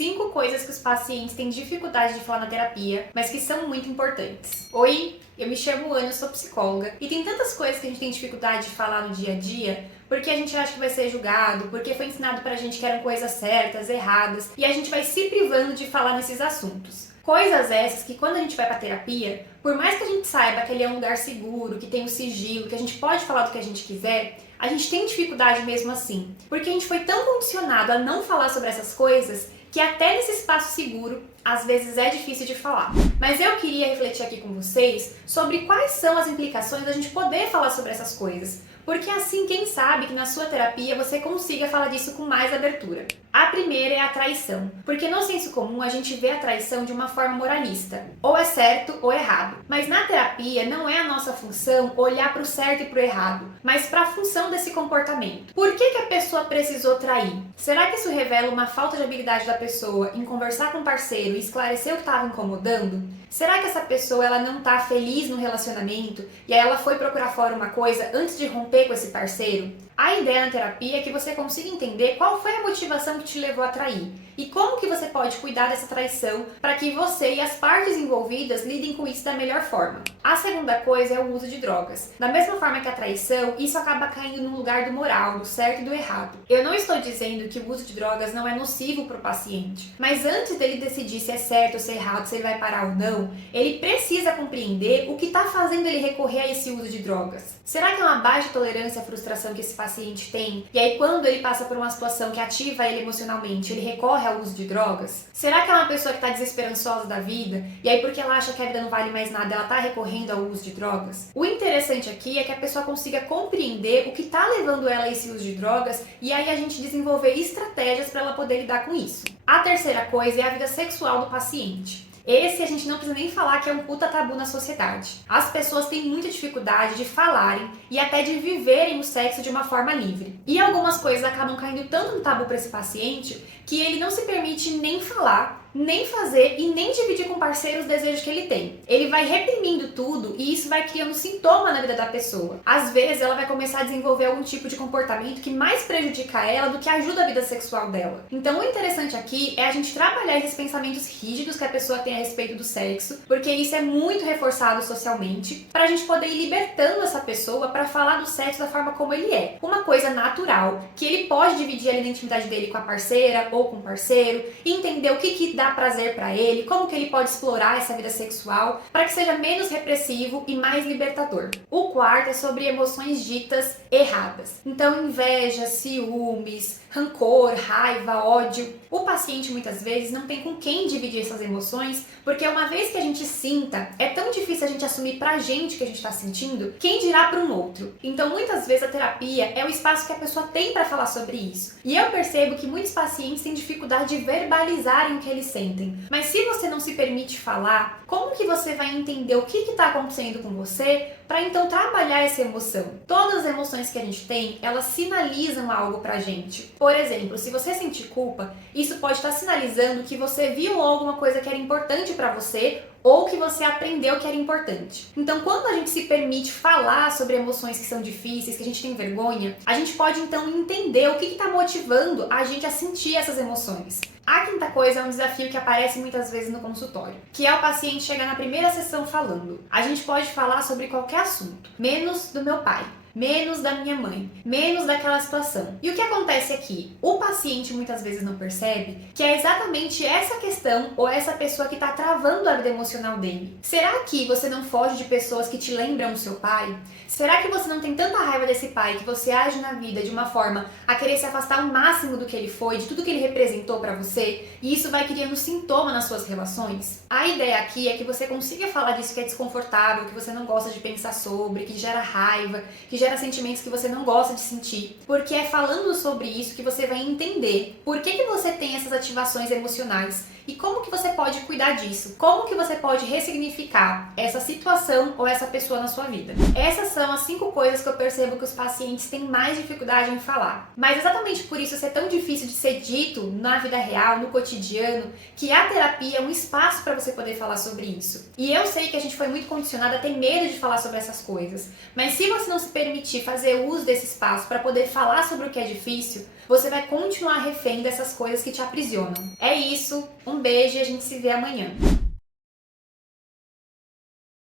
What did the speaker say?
5 coisas que os pacientes têm dificuldade de falar na terapia, mas que são muito importantes. Oi, eu me chamo Ana, eu sou psicóloga e tem tantas coisas que a gente tem dificuldade de falar no dia a dia porque a gente acha que vai ser julgado, porque foi ensinado pra gente que eram coisas certas, erradas, e a gente vai se privando de falar nesses assuntos. Coisas essas que quando a gente vai pra terapia, por mais que a gente saiba que ele é um lugar seguro, que tem o sigilo, que a gente pode falar do que a gente quiser, a gente tem dificuldade mesmo assim. Porque a gente foi tão condicionado a não falar sobre essas coisas que até nesse espaço seguro, às vezes é difícil de falar. Mas eu queria refletir aqui com vocês sobre quais são as implicações da gente poder falar sobre essas coisas. Porque assim, quem sabe que na sua terapia você consiga falar disso com mais abertura. A primeira é a traição, porque no senso comum a gente vê a traição de uma forma moralista, ou é certo ou errado. Mas na terapia não é a nossa função olhar para o certo e para o errado, mas para a função desse comportamento. Por que a pessoa precisou trair? Será que isso revela uma falta de habilidade da pessoa em conversar com o parceiro e esclarecer o que estava incomodando? Será que essa pessoa ela não está feliz no relacionamento e aí ela foi procurar fora uma coisa antes de romper com esse parceiro? A ideia na terapia é que você consiga entender qual foi a motivação que te levou a trair e como que você pode cuidar dessa traição para que você e as partes envolvidas lidem com isso da melhor forma. A segunda coisa é o uso de drogas. Da mesma forma que a traição, isso acaba caindo no lugar do moral, do certo e do errado. Eu não estou dizendo que o uso de drogas não é nocivo para o paciente, mas antes dele decidir se é certo ou se é errado, se ele vai parar ou não, ele precisa compreender o que está fazendo ele recorrer a esse uso de drogas. Será que é uma baixa tolerância à frustração que esse paciente tem? E aí quando ele passa por uma situação que ativa ele emocionalmente, ele recorre ao uso de drogas? Será que é uma pessoa que está desesperançosa da vida? E aí porque ela acha que a vida não vale mais nada, ela está recorrendo ao uso de drogas? O interessante aqui é que a pessoa consiga compreender o que está levando ela a esse uso de drogas e aí a gente desenvolver estratégias para ela poder lidar com isso. A terceira coisa é a vida sexual do paciente. Esse a gente não precisa nem falar que é um puta tabu na sociedade. As pessoas têm muita dificuldade de falarem e até de viverem o sexo de uma forma livre. E algumas coisas acabam caindo tanto no tabu para esse paciente que ele não se permite nem falar, nem fazer e nem dividir com o parceiro os desejos que ele tem. Ele vai reprimindo tudo e isso vai criando sintoma na vida da pessoa. Às vezes ela vai começar a desenvolver algum tipo de comportamento que mais prejudica ela do que ajuda a vida sexual dela. Então o interessante aqui é a gente trabalhar esses pensamentos rígidos que a pessoa tem a respeito do sexo, porque isso é muito reforçado socialmente, para a gente poder ir libertando essa pessoa para falar do sexo da forma como ele é. Uma coisa natural, que ele pode dividir ali na intimidade dele com a parceira ou com o parceiro, e entender o que dá prazer para ele, como que ele pode explorar essa vida sexual para que seja menos repressivo e mais libertador. O quarto é sobre emoções ditas erradas. Então, inveja, ciúmes, rancor, raiva, ódio. O paciente muitas vezes não tem com quem dividir essas emoções, porque uma vez que a gente sinta, é tão difícil a gente assumir pra gente que a gente tá sentindo, quem dirá para um outro. Então, muitas vezes a terapia é o espaço que a pessoa tem para falar sobre isso. E eu percebo que muitos pacientes têm dificuldade de verbalizarem o que eles sentem. Mas se você não se permite falar, como que você vai entender o que está acontecendo com você para então trabalhar essa emoção? Todas as emoções que a gente tem, elas sinalizam algo pra gente. Por exemplo, se você sentir culpa, isso pode estar sinalizando que você viu alguma coisa que era importante para você ou que você aprendeu que era importante. Então, quando a gente se permite falar sobre emoções que são difíceis, que a gente tem vergonha, a gente pode então entender o que está motivando a gente a sentir essas emoções. A quinta coisa é um desafio que aparece muitas vezes no consultório, que é o paciente chegar na primeira sessão falando: a gente pode falar sobre qualquer assunto, menos do meu pai, menos da minha mãe, menos daquela situação. E o que acontece aqui? O paciente muitas vezes não percebe que é exatamente essa questão ou essa pessoa que está travando a vida emocional dele. Será que você não foge de pessoas que te lembram o seu pai? Será que você não tem tanta raiva desse pai que você age na vida de uma forma a querer se afastar ao máximo do que ele foi, de tudo que ele representou para você, e isso vai criando sintoma nas suas relações? A ideia aqui é que você consiga falar disso que é desconfortável, que você não gosta de pensar sobre, que gera raiva, que gera sentimentos que você não gosta de sentir, porque é falando sobre isso que você vai entender por que você tem essas ativações emocionais e como que você pode cuidar disso, como que você pode ressignificar essa situação ou essa pessoa na sua vida. Essas são as 5 coisas que eu percebo que os pacientes têm mais dificuldade em falar. Mas exatamente por isso ser tão difícil de ser dito na vida real, no cotidiano, que a terapia é um espaço para você poder falar sobre isso. E eu sei que a gente foi muito condicionado a ter medo de falar sobre essas coisas, mas se você não se permitir fazer uso desse espaço para poder falar sobre o que é difícil, você vai continuar refém dessas coisas que te aprisionam. É isso, um beijo e a gente se vê amanhã.